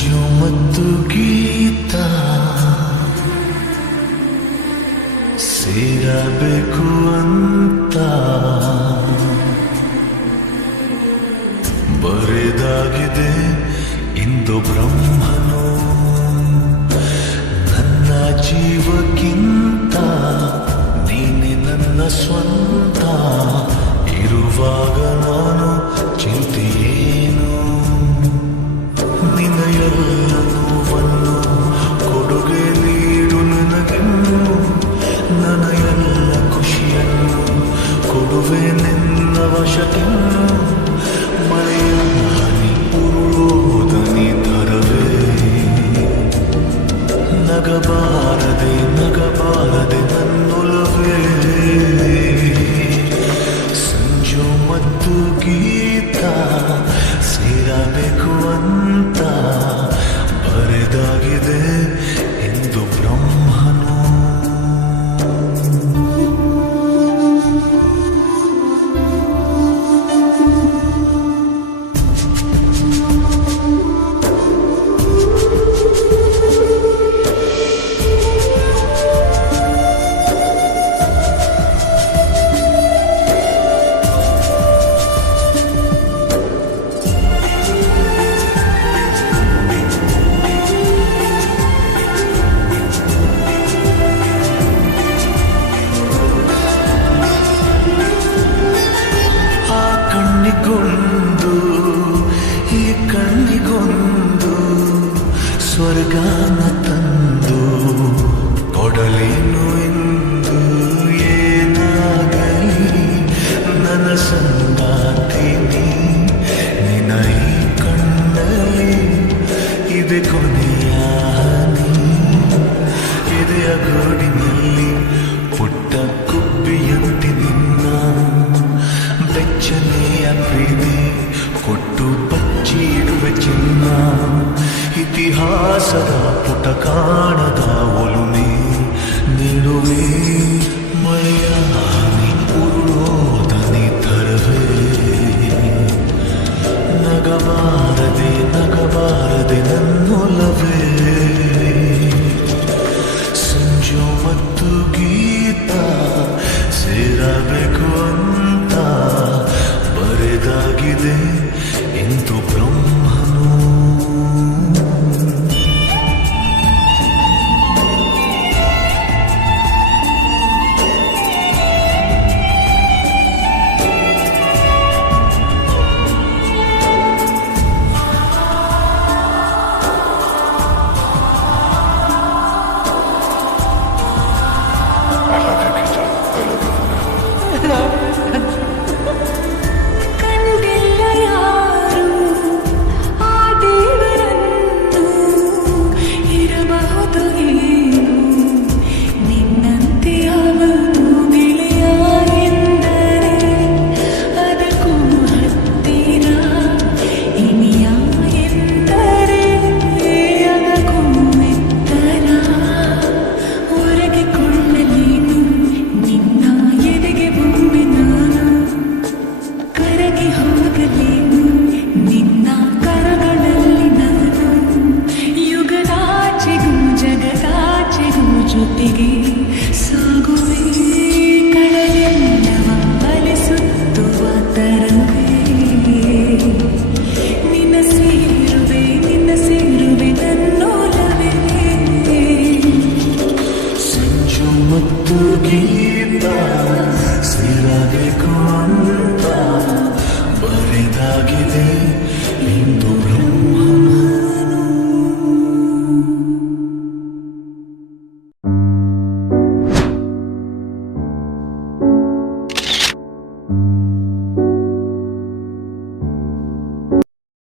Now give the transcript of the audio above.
ಸಂಜು ಮತ್ತು ಗೀತ ಸೇರಬೇಕು ಅಂತ ಬರೆದಾಗಿದೆ ಇಂದು ಬ್ರಹ್ಮನು. ನನ್ನ ಜೀವಕ್ಕಿಂತ ನೀನೆ ನನ್ನ ಸ್ವಂತ. ಇರುವಾಗ ನಾನು ಚಿಂತೆಯೇನು, ನಿನ್ನ ಎಲ್ಲ ನೋವನ್ನು ಕೊಡುಗೆ ನೀಡು ನನಗೆನ್ನು. ನನ್ನ ಎಲ್ಲ ಖುಷಿಯನ್ನು ಕೊಡುವೆ ನಿನ್ನ ವಶಕ್ಕೆನ್ನು. ಮಳೆಯ ಹನಿ ಉರುಳೋದನಿ ತರವೇ, ನಗಬಾರದೆ ನಗಬಾರದೆ ನನ್ನೊಲವೇ. ಸಂಜು ಮತ್ತು ಗೀತ ಸೇರಬೇಕು ಅಂತ ಬರೆದಾಗಿದೆ ಎಂದು ಬ್ರಹ್ಮನು. ಕಣ್ಣಿಗೊಂದು ಈ ಕಣ್ಣಿಗೊಂದು ಸ್ವರ್ಗಾನ ತಂದು ಕೊಡಲೇನು ಎಂದು. ಏನಾಗಲಿ ನನ್ನ ಸಂಗಾತಿನಿ, ನಿನ್ನ ಈ ಕಣ್ಣಲ್ಲಿ ಇದೆ ಕೊನೆಯ ಹನಿ. ಇದೆಯ ಗೋಡಿನಲ್ಲಿ ಪುಟ್ಟ ಕುಬ್ಬಿಯಂತೆ ನಿನ್ನ ಬೆಚ್ಚನೆಯ ಪ್ರೀತಿ ಕೊಟ್ಟು ಬಚ್ಚಿಡುವೆ ಚಿನ್ನ. ಇತಿಹಾಸದ ಪುಟ ಕಾಣದ ಒಲುಮೆ ನೀಡುವೆ.